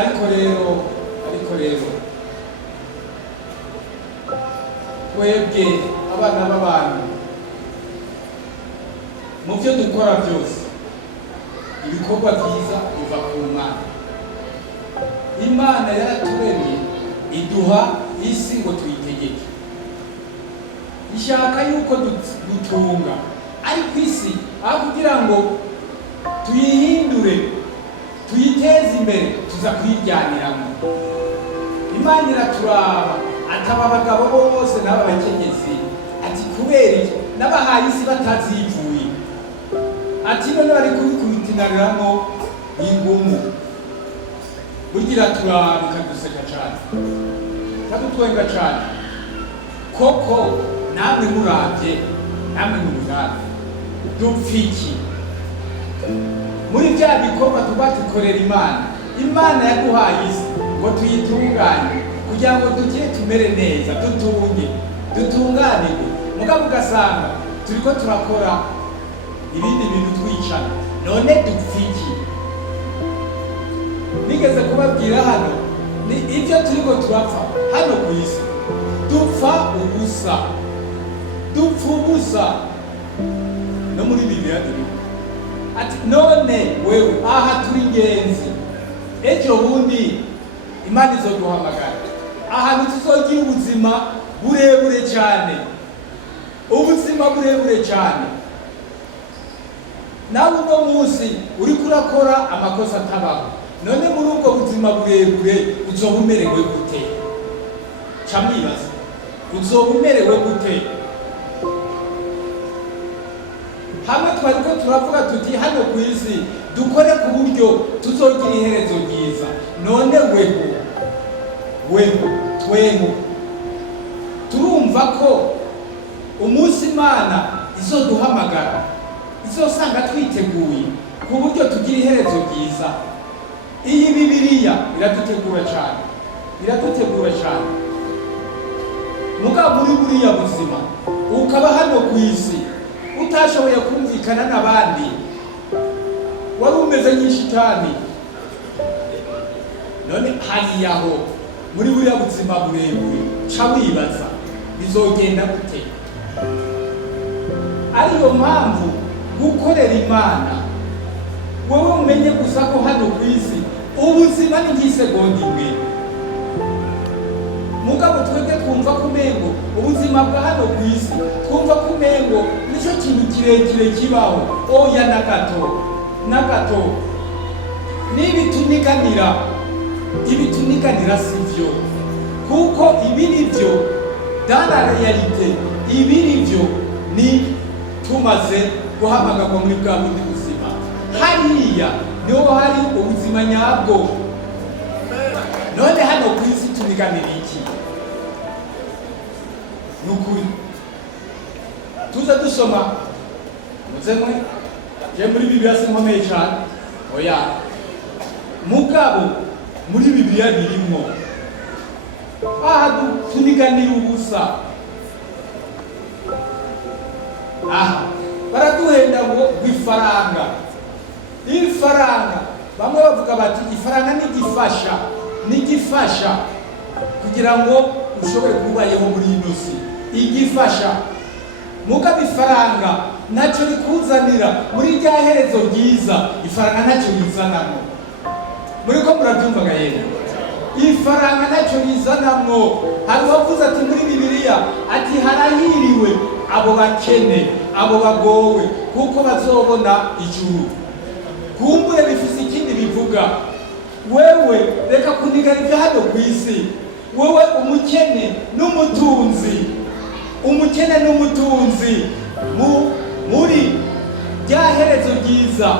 ariko rero twebwe abana b'abantu mu byo dukora byose ibikorwa byiza biva ku Mana. Imana yaraturemye iduha isi ngo tuyitegeke, ishaka yuko dutunga, ariko isi aho kugira ngo tuyihindure tuyiteze imbere tuza kuyijyaniramo. Imana iraturaba ataba abagabo bose n'aba bakenyezi ati kubera iki n'abahaye isi batazivuye, ati none bari kubikubitinaramo ingumu. Bugira turaba bikaduseka cyane kadutwenga cyane koko. Namwe muravye namwe murabe dupfa iki muri bya bikorwa tuba dukorera Imana yaduhaye isi ngo tuyitunganye kugira ngo dukire tumere neza, dutunganirwe. Mugabo ugasanga turiko turakora ibindi bintu twicana. None dupfa iki? Nigeze kubabwira hano ni ibyo turiko turapfa hano ku isi, dupfa ubusa no muri Bibiliya ati none wewe aha turi ingenzi, ejo bundi Imana izoduhamagara ahantu tuzogira ubuzima burebure cyane, nawe uno munsi uri kurakora amakosa atabaho. None muri ubwo buzima burebure uzoba umerewe gute? Camwibaza, uzoba umerewe gute? Hamwe twariko turavuga tuti hano ku isi dukore ku buryo tuzogira iherezo ryiza. None tweho turumva ko umunsi Imana izoduhamagara izosanga twiteguye ku buryo tugira iherezo ryiza. Iyi Bibiliya iradutegura cyane. Mugabo muri buriya buzima ukaba hano ku isi utashoboye kumvikana n'abandi, wari umeze nk'ishitani. None hariyaho muri buriya buzima burebure ca wibaza bizogenda gute? Ariyo mpamvu gukorera Imana wowe umenye gusa ko hano ku isi ubuzima ni nk'isegonda imwe. Mugabo twebwe twumva kumengo ubuzima bwa hano ku isi twumva kumengo nicyo kintu kirekire kibaho. Oya nagato ibituniganira sivyo, kuko ibirivyo dans la réalité ibirivyo ni tumaze guhamagarwa muri bwa bundi buzima. Hariya niho hari ubuzima nyabwo. None hano ku isi tuniganira iki? Nukuri tuza dusoma muzemwe je muri Bibiliya sinkomeye cyane, oya mugabo muri Bibiliya birimwo aha tuniganira ubusa. Baraduhenda ngo ifaranga bamwe bavuga bati ifaranga nigifasha kugira ngo ushobore kubayeho muri ino si, igifasha. Mugabo ifaranga ntacyo rikuzanira muri rya herezo ryiza. Ifaranga ntacyo rizanamo, muri ko murabyumvaga yego. Ifaranga ntacyo rizanamo. Hari uwavuze ati muri Bibiliya ati harahiriwe abo bakene, abo bagowe, kuko bazobona ijuru. Kumbure bifise ikindi bivuga. Wewe reka kunigana ibyo hano ku isi. Wewe umukene n'umutunzi muri rya herezo ryiza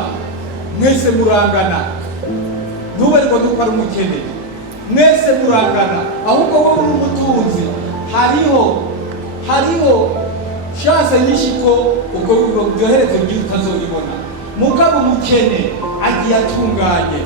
mwese murangana. Ntube ngo nuko ari umukene, mwese murangana. Ahubwo wowe uri umutunzi, hariho chance nyinshi ko ubwo byo herezo ryiza utazobibona. Mugabo umukene agiye atunganye.